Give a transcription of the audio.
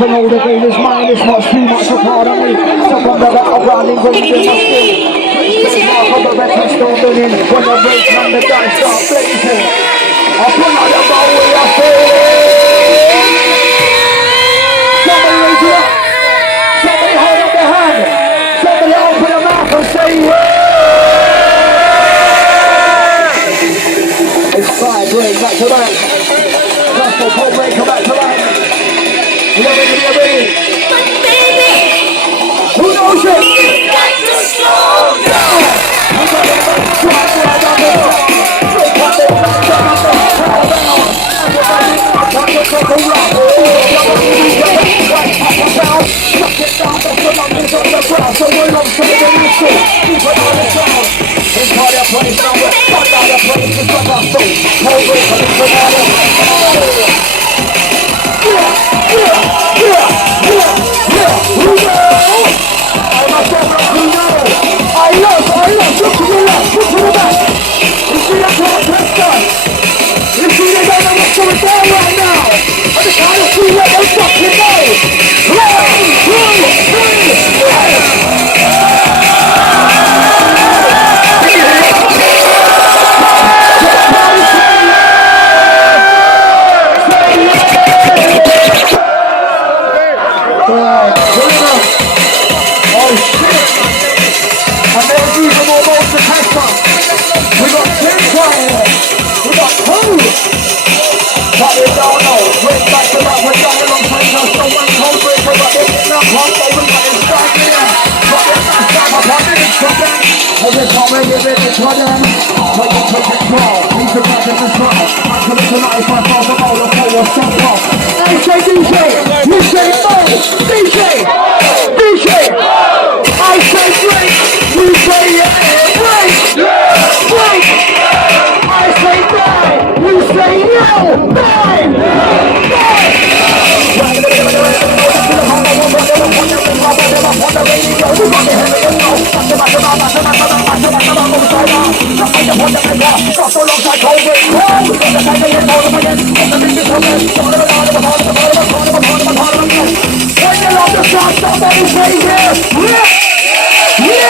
And all the game is mine, it's not too much a part of me. So from the background, going in my skin. There's mark of the record still winning. When the break and the dice start blazing, I pull out the bow where I feel. Somebody raise it up. Somebody hold up their hand. Somebody open their mouth and say yeah. It's 5 break back to back. Gospel pole break, come back to back. You're ready. But baby, Who knows it? you got to slow down.